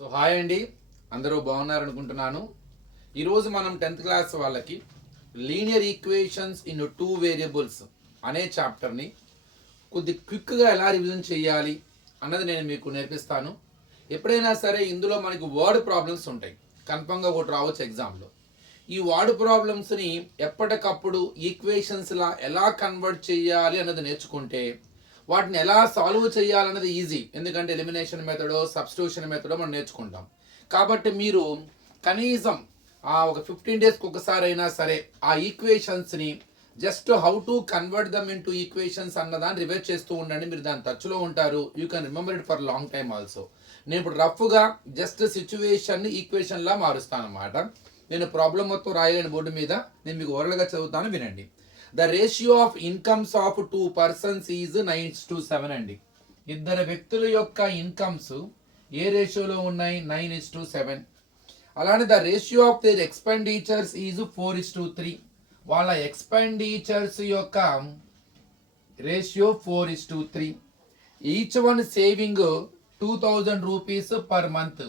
So hi అండి, అందరూ బాగున్నారనుకుంటున్నాను. ఈరోజు మనం 10th క్లాస్ వాళ్ళకి linear equations in two variables అనే చాప్టర్ని కొద్ది క్విక్గా ఎలా రివిజన్ చేయాలి అన్నది నేను మీకు నేర్పిస్తాను. ఎప్పుడైనా సరే ఇందులో మనకి వర్డ్ ప్రాబ్లమ్స్ ఉంటాయి, కన్ఫర్మ్గా ఒకటి రావచ్చు ఎగ్జామ్లో. ఈ వర్డ్ ప్రాబ్లమ్స్ని ఎప్పటికప్పుడు ఈక్వేషన్స్లా ఎలా కన్వర్ట్ చేయాలి అన్నది నేర్చుకుంటే వాటిని ఎలా సాల్వ్ చేయాలన్నది ఈజీ. ఎందుకంటే ఎలిమినేషన్ మెథడో సబ్స్టిట్యూషన్ మెథడో మనం నేర్చుకుంటాం. కాబట్టి మీరు కనీసం ఒక 15 డేస్కి ఒకసారి అయినా సరే ఆ ఈక్వేషన్స్ని just how to convert them into equations అన్నదాన్ని రివైజ్ చేస్తూ ఉండండి. మీరు దాని టచ్లో ఉంటారు. You can remember it for long time also. నేను ఇప్పుడు రఫ్గా జస్ట్ సిచ్యువేషన్ని ఈక్వేషన్లా మారుస్తాను అనమాట. నేను ప్రాబ్లం మొత్తం రాయలేని బోర్డు మీద నేను మీకు ఓరల్గా చదువుతాను, వినండి. The ratio of incomes of 2 persons is 9:7 అండి. ఇద్దరు వ్యక్తుల యొక్క ఇన్కమ్స్ ఏ రేషియోలో ఉన్నాయి? 9:7. అలానే the ratio of their expenditures is 4:3. వాళ్ళ ఎక్స్పెండిచర్స్ యొక్క ratio 4:3. Each one saving 2000 rupees per month.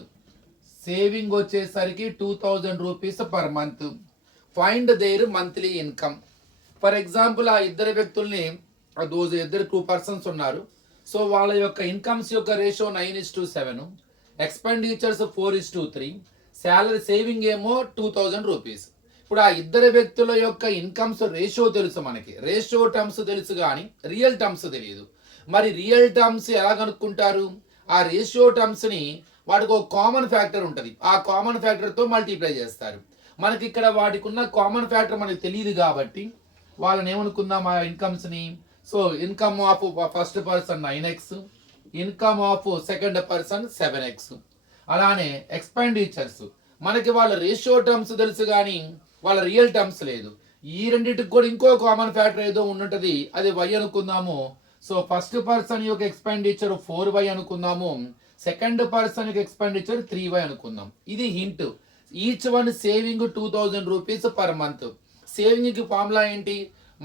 Saving వచ్చేసరికి 2000 rupees per month. Find their monthly income. For example ఆ ఇద్దరు వ్యక్తుల్ని ఇద్దరు 2 persons ఉన్నారు. సో వాళ్ళ యొక్క ఇన్కమ్స్ యొక్క రేషియో 9:7, ఎక్స్పెండిచర్స్ 4:3, శాలరీ సేవింగ్ ఏమో 2000 రూపీస్. ఇప్పుడు ఆ ఇద్దరు వ్యక్తుల యొక్క ఇన్కమ్స్ రేషియో తెలుసు మనకి, రేషియో టర్మ్స్ తెలుసు కానీ రియల్ టర్మ్స్ తెలియదు. మరి రియల్ టర్మ్స్ ఎలా కనుక్కుంటారు? ఆ రేషియో టర్మ్స్ని వాటికి ఒక కామన్ ఫ్యాక్టర్ ఉంటుంది, ఆ కామన్ ఫ్యాక్టర్తో మల్టిప్లై చేస్తారు. మనకి ఇక్కడ వాటికి ఉన్న కామన్ ఫ్యాక్టర్ మనకి తెలియదు కాబట్టి వాళ్ళని ఏమనుకుందాం ఆ ఇన్కమ్స్ని. So income of first person 9x, income of second person 7x. అలానే ఎక్స్పెండిచర్స్ మనకి వాళ్ళ రేషియో టర్మ్స్ తెలుసు కానీ వాళ్ళ రియల్ టర్మ్స్ లేదు. ఈ రెండింటికి కూడా ఇంకో కామన్ ఫ్యాక్టర్ ఏదో ఉంటుంటుంది, అది y అనుకుందాము. సో ఫస్ట్ పర్సన్ యొక్క ఎక్స్పెండిచర్ 4y అనుకుందాము, సెకండ్ పర్సన్ యొక్క ఎక్స్పెండిచర్ 3y అనుకుందాం. ఇది hint. Each one saving 2000 rupees per month. సేవింగ్కి ఫార్ములా ఏంటి?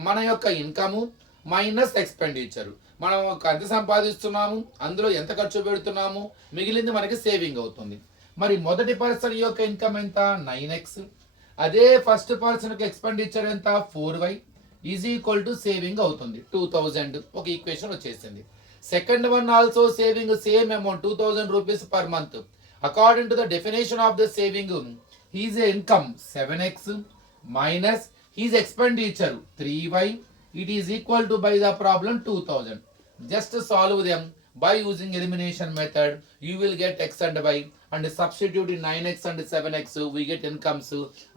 మన యొక్క ఇన్కము మైనస్ ఎక్స్పెండిచర్. మనం ఎంత సంపాదిస్తున్నాము, అందులో ఎంత ఖర్చు పెడుతున్నాము, మిగిలింది మనకి సేవింగ్ అవుతుంది. మరి మొదటి పర్సన్ యొక్క ఇన్కమ్ ఎంత? 9x. అదే ఫస్ట్ పర్సన్ యొక్క ఎక్స్పెండిచర్ ఎంత? 4y is equal to saving అవుతుంది 2000. ఒక ఈక్వేషన్ వచ్చేసింది. Second one also saving same amount 2000 rupees per month. According to the definition of the saving, his income 7x minus his expenditure 3y, it is equal to by the problem 2000. Just solve them by using elimination method. You will get x and y, and substitute in 9x and 7x we get incomes,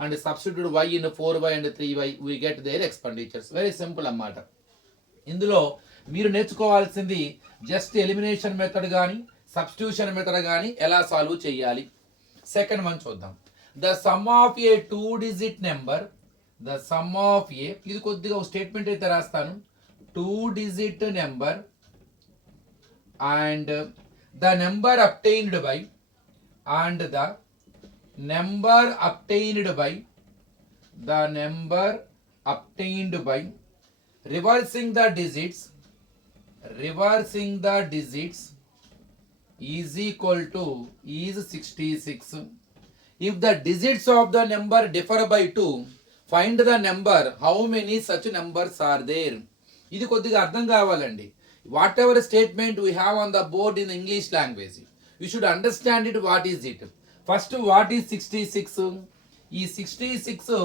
and substitute y in 4y and 3y we get their expenditures. Very simple అన్నమాట. ఇందులో మీరు నేర్చుకోవాల్సింది just elimination method కానీ substitution method కానీ ఎలా solve చేయాలి. Second one చూద్దాం. The sum of a 2-digit number, the sum of a, ఇది కొద్దిగా ఒక స్టేట్మెంట్ అయితే రాస్తాను. 2-digit number and the number obtained by, and the number obtained by, the number obtained by reversing the digits, reversing the digits is equal to is 66. If the digits of the number differ by 2, find the number. How many such numbers are there? ఇది కొద్దిగా అర్థం కావాలండి. What ever statement we have on the board in English language, you should understand it. What is it? First what is 66? ఈ 66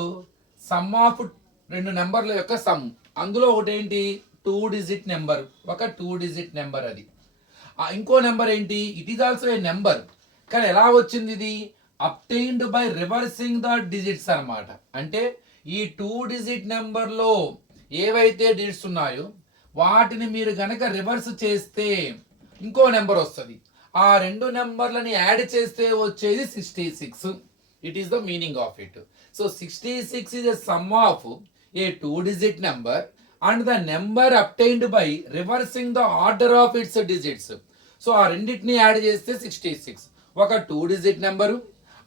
some of 2 నెంబర్ల యొక్క సమ్. అందులో ఒకటి ఏంటి? 2-digit నెంబర్, ఒక 2-digit నెంబర్. అది ఇంకో నెంబర్ ఏంటి? It is also a number. కానీ ఎలా వచ్చింది ఇది? Obtained by reversing the digits అన్నమాట. అంటే ఈ 2-digit నెంబర్లో ఏవైతే డిజిట్స్ ఉన్నాయో వాటిని మీరు గనక రివర్స్ చేస్తే ఇంకో నెంబర్ వస్తుంది. ఆ 2 నెంబర్లని యాడ్ చేస్తే వచ్చేది 66. It is the meaning of it. So 66 is a sum of a 2-digit number and the number obtained by reversing the order of its digits. So ఆ రెండింటిని యాడ్ చేస్తే 66. ఒక 2-digit నెంబరు,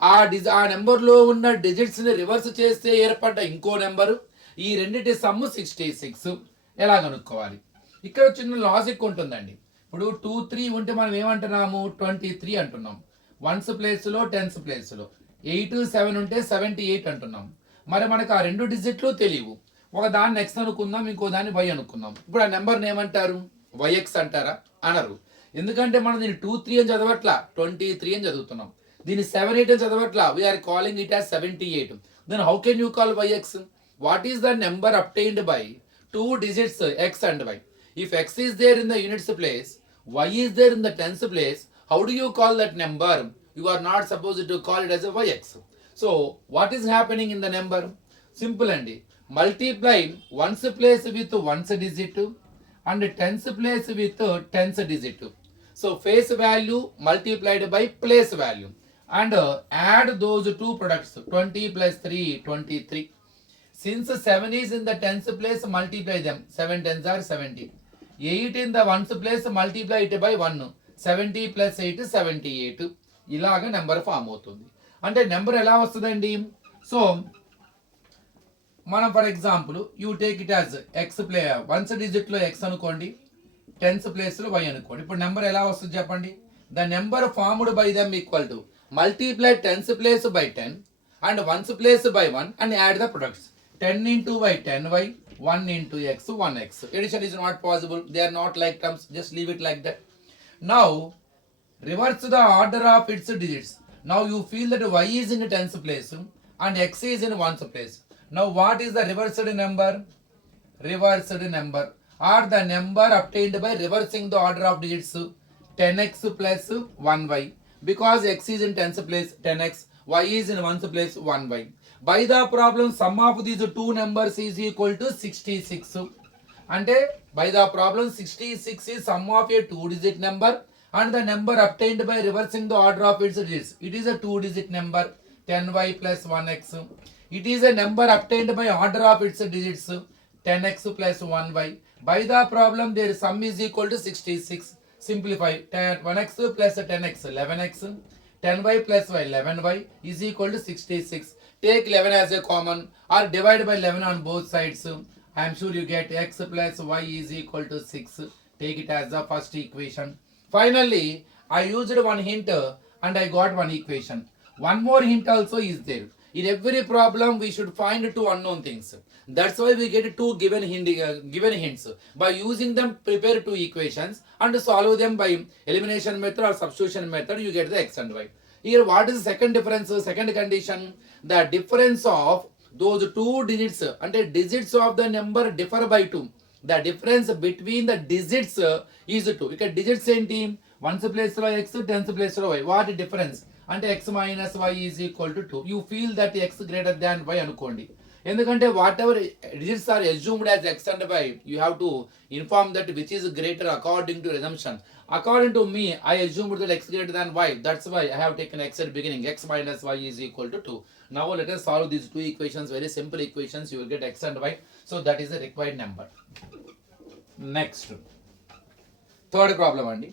ఆ నెంబర్లో ఉన్న డిజిట్స్ని రివర్స్ చేస్తే ఏర్పడ్డ ఇంకో నెంబరు, ఈ రెండింటి సమ్ము 66. ఎలా కనుక్కోవాలి? ఇక్కడ చిన్న లాజిక్ ఉంటుందండి. ఇప్పుడు 2, 3 ఉంటే మనం ఏమంటున్నాము? 23 అంటున్నాం. వన్స్ ప్లేస్లో టెన్స్ ప్లేస్లో 8 7 ఉంటే 78 అంటున్నాం. మరి మనకు ఆ రెండు డిజిట్లు తెలియవు. ఒక దాన్ని ఎక్స్ అనుకుందాం, ఇంకో దాన్ని వై అనుకుందాం. ఇప్పుడు ఆ నెంబర్ని ఏమంటారు? వైఎక్స్ అంటారా? అనరు. ఎందుకంటే మనం దీన్ని 2 3 అని చదవట్లా, 23 అని చదువుతున్నాం. దీన్ని 7 8 అని చదవట్లా, we are calling it as 78. Then how can you call yx? What is the number obtained by 2 digits x and y? If x is there in the units place, y is there in the tens place, how do you call that number? You are not supposed to call it as a yx. So what is happening in the number? Simple and multiply ones place with ones digit and tens place with tens digit. So face value multiplied by place value and add those two products, 20 plus 3 23. Since 7 is in the tens place, multiply them. 7 tens are 70. 8 in the ones place, multiply it by 1. 70 plus 8 78. ఇలాగ number form అవుతుంది. అంటే నెంబర్ ఎలా వస్తుందండి? So మనం for example you take it as x place ones డిజిట్లో x అనుకోండి, tens ప్లేస్లో y అనుకోండి. ఇప్పుడు నెంబర్ ఎలా వస్తుంది చెప్పండి? The number formed by them equal to multiply tens place by 10 and ones place by 1 and add the products. 10 into y 10y, 1 into x 1x. Addition is not possible. They are not like terms. Just leave it like that. Now reverse the order of its digits. Now you feel that y is in the tens place and x is in ones place. Now what is the reversed number? Reversed number or the number obtained by reversing the order of digits 10x plus 1y, because x is in tens place 10x, y is in ones place 1y. By the problem sum of these two numbers is equal to 66. అంటే by the problem 66 is sum of a 2-digit number and the number obtained by reversing the order of its digits. It is a 2-digit number 10y plus 1x. It is a number obtained by order of its digits 10x plus 1y. By the problem their sum is equal to 66. Simplify 1x plus 10x 11x, 10y plus y 11y is equal to 66. Take 11 as a common or divide by 11 on both sides. I am sure you get x plus y is equal to 6. Take it as the first equation. Finally, I used one hint and I got one equation. One more hint also is there. In every problem we should find two unknown things. That's why we get two given hints. By using them, prepare two equations and solve them by elimination method or substitution method. You get the x and y. Here what is the second difference? Second condition, the difference of those two digits and the digits of the number differ by 2. The difference between the digits is 2. Because digits enti ones place lo x, tens place lo y. What difference? అంటే x minus y is equal to 2. You feel that x greater than y అనుకోండి. ఎందుకంటే what ever digits are assumed as x and y, you have to inform that which is greater according to assumption. According to me, I assumed that x greater than y. That's why I have taken x at beginning. X minus y is equal to 2. Now let us solve these two equations. Very simple equations. You will get x and y. So that is the required number. Next, third problem andi.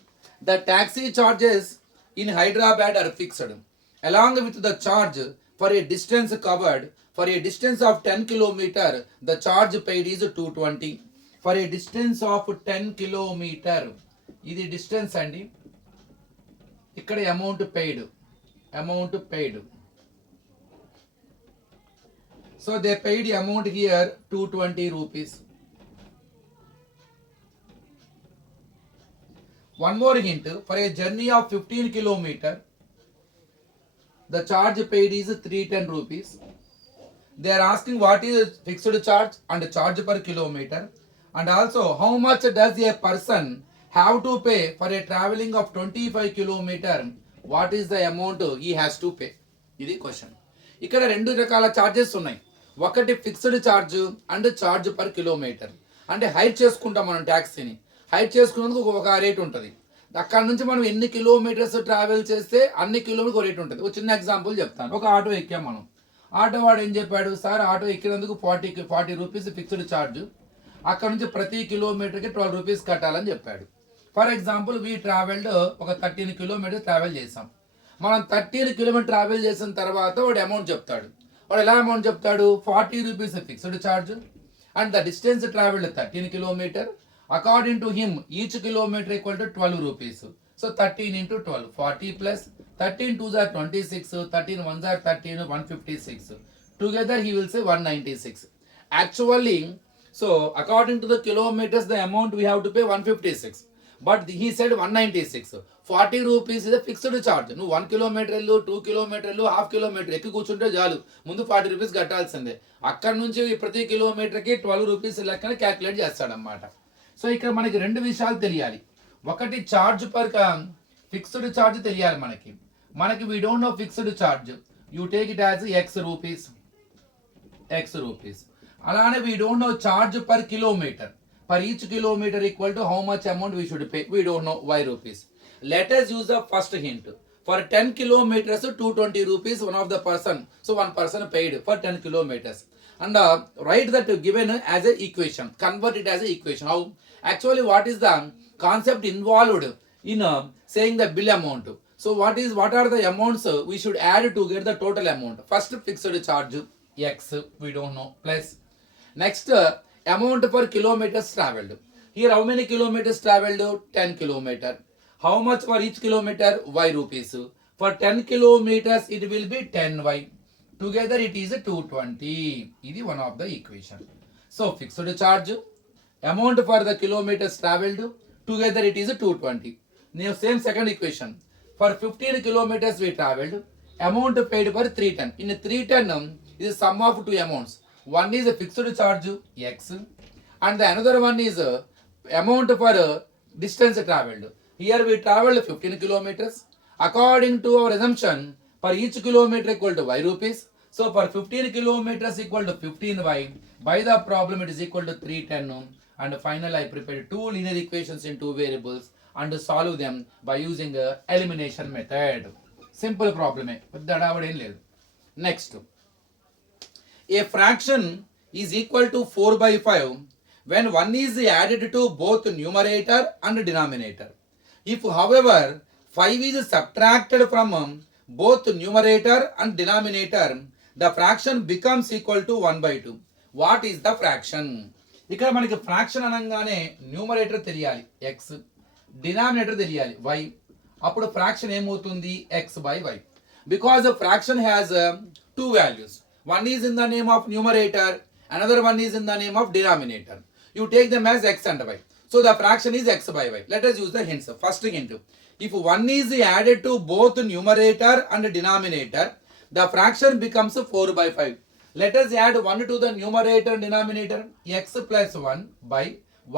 The taxi charges in Hyderabad are fixed along with the charge for a distance covered. For a distance of 10 kilometer, the charge paid is 220. For a distance of 10 kilometer, ఇది డిస్టెన్స్ అండి. ఇక్కడ amount paid. So they paid amount here 220 rupees. One more hint, for a journey of 15 kilometer, the charge paid is 310 rupees. They are asking what is fixed charge and charge per kilometer, and also how much does a person have to pay for a traveling of 25 kilometer. What is the amount he has to pay? ఇది question. ఇక్కడ రెండు రకాల charges ఉన్నాయి. ఒకటి fixed charge and charge per kilometre. అంటే hire చేసుకుంటాం మనం ట్యాక్సీని. హైర్ చేసుకున్నందుకు ఒక రేట్ ఉంటుంది. అక్కడ నుంచి మనం ఎన్ని కిలోమీటర్స్ ట్రావెల్ చేస్తే అన్ని కిలోమీటర్కి ఒక రేట్ ఉంటుంది. ఒక చిన్న ఎగ్జాంపుల్ చెప్తాను. ఒక ఆటో ఎక్కాం మనం. ఆటో వాడు ఏం చెప్పాడు? సార్ ఆటో ఎక్కినందుకు 40 రూపీస్ ఫిక్స్డ్ ఛార్జ్, అక్కడ నుంచి ప్రతి కిలోమీటర్కి 12 రూపీస్ కట్టాలని చెప్పాడు. ఫర్ ఎగ్జాంపుల్ వీ ట్రావెల్డ్ ఒక 13 కిలోమీటర్ ట్రావెల్ చేసాం. మనం 13 కిలోమీటర్ ట్రావెల్ చేసిన తర్వాత వాడు అమౌంట్ చెప్తాడు. వాడు ఎలా అమౌంట్ చెప్తాడు? 40 rupees fixed charge and the distance travelled 13 kilometre. According to him each kilometre equal to 12 rupees. So 13 into 12, 40 plus 13 2s are 26, 13 1s are 13, 156. Together he will say 196. Actually, so according to the kilometers, the amount we have to pay 156. But he said 196. 40 rupees is a fixed charge. నువ్వు 1 కిలోమీటర్లు 2 కిలోమీటర్లు half kilometre ఎక్కి కూర్చుంటే చాలు, ముందు 40 రూపీస్ కట్టాల్సిందే. అక్కడ నుంచి ప్రతి కిలోమీటర్కి 12 రూపీస్ లెక్కన క్యాల్కులేట్ చేస్తాడనమాట. సో ఇక్కడ మనకి రెండు విషయాలు తెలియాలి. ఒకటి చార్జ్ పర్ ఫిక్స్డ్ ఛార్జ్ తెలియాలి మనకి we don't know fixed charge, you take it as x rupees. అలానే we don't know charge per kilometre, per each kilometer equal to how much amount we should pay, we don't know, y rupees. Let us use the first hint. For 10 kilometers 220 rupees one of the person, so one person paid for 10 kilometers, and write that given as a equation, convert it as a equation. How? Actually what is the concept involved in saying the bill amount? So what are the amounts we should add to get the total amount? First fixed charge x, we don't know, plus next amount per kilometers traveled. Here how many kilometers traveled? 10 kilometer. How much for each kilometer? Y rupees. For 10 kilometers it will be 10y. Together it is 220. This is one of the equation. So fixed charge, amount for the kilometers traveled, together it is 220. Now same second equation. For 15 kilometers we traveled, amount paid for 310. In 310 is sum of two amounts. One is a fixed charge x, and the another one is amount for distance traveled. Here we traveled 15 kilometers. According to our assumption, for each kilometer equal to y rupees. So for 15 kilometers equal to 15y. By the problem it is equal to 310. And finally I prepared two linear equations in two variables and solve them by using a elimination method. Simple problem. Next. A fraction is equal to 4 by 5 when 1 is added to both numerator and denominator. If however 5 is subtracted from both numerator and denominator, the fraction becomes equal to 1 by 2. What is the fraction? ఇక్కడ మనకి ఫ్రాక్షన్ అనగానే న్యూమరేటర్ తెలియాలి x, denominator తెలియాలి y. అప్పుడు ఫ్రాక్షన్ ఏమవుతుంది? x by y. Because the fraction has two values. One is in the name of numerator, another one is in the name of denominator. You take them as x and y. So the fraction is x by y. Let us use the hints. First hint. If 1 is added to both numerator and denominator, the fraction becomes 4 by 5. Let us add 1 to the numerator and denominator. X plus 1 by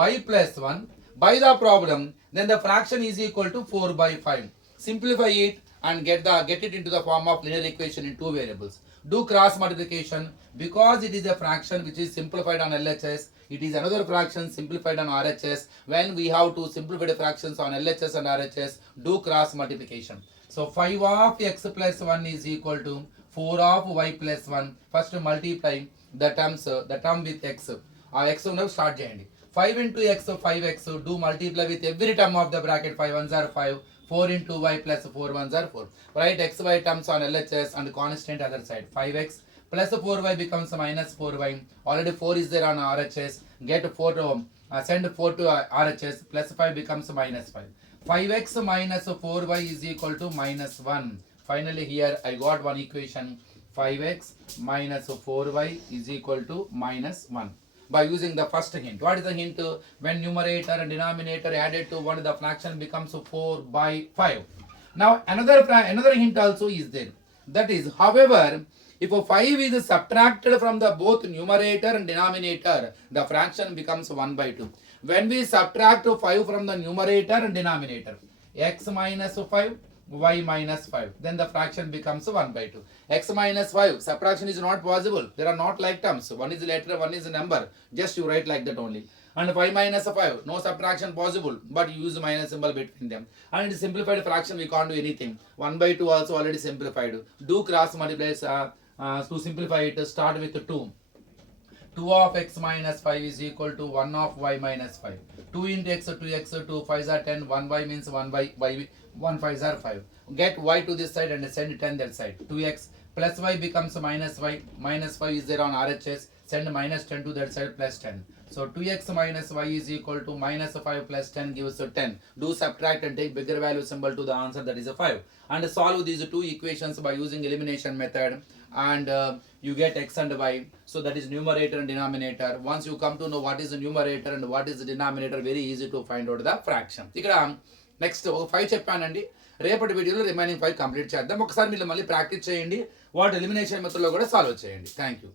y plus 1 by the problem. Then the fraction is equal to 4 by 5. Simplify it and get it into the form of linear equation in two variables. Do cross multiplication. Because it is a fraction which is simplified on LHS, it is another fraction simplified on RHS. When we have to simplify the fractions on LHS and RHS, do cross multiplication. So 5 of x plus 1 is equal to 4 of y plus 1. First multiply the term with x. X start చేయండి. 5 into x, 5x. Do multiply with every term of the bracket. 5 ones are 5. 4 into y plus 4 ones are 4. Write xy terms on LHS and constant other side. 5x plus 4y becomes minus 4y. Already 4 is there on RHS. Get 4 to send 4 to RHS. Plus 5 becomes minus 5. 5x minus 4y is equal to minus 1. Finally here I got one equation. 5x minus 4y is equal to minus 1. By using the first hint. What is the hint? When numerator and denominator added to 1, the fraction becomes 4 by 5. Now another hint also is there. That is, however, if 5 is subtracted from the both numerator and denominator, the fraction becomes 1 by 2. When we subtract 5 from the numerator and denominator, x minus 5, y minus 5, then the fraction becomes 1 by 2. X minus 5, subtraction is not possible. There are not like terms. One is letter, one is a number. Just you write like that only. And 5 minus 5, no subtraction possible, but you use the minus symbol between them. And it is simplified fraction, we can't do anything. 1 by 2 also already simplified. Do cross multiplies to simplify it. Start with 2. 2 of x minus 5 is equal to 1 of y minus 5. 2 into x, 2x, 2 5s are 10, 1y means 1y, 1 5s are 5. Get y to this side and send 10 that side. 2x plus y becomes minus y, minus 5 is there on RHS, send minus 10 to that side plus 10. So 2x minus y is equal to minus 5 plus 10 gives 10. Do subtract and take bigger value symbol to the answer, that is a 5. And solve these two equations by using elimination method, and you get x and y. So that is numerator and denominator. Once you come to know what is the numerator and what is the denominator, very easy to find out the fraction. ఇక్కడ నెక్స్ట్ ఒక 5 చెప్పానండి. రేపటి వీడియోలో రిమైనింగ్ 5 కంప్లీట్ చేద్దాం. ఒకసారి మీరు మళ్ళీ ప్రాక్టీస్ చేయండి, వాటి ఎలిమినేషన్ మెథడ్లో కూడా సాల్వ్ చేయండి. Thank you.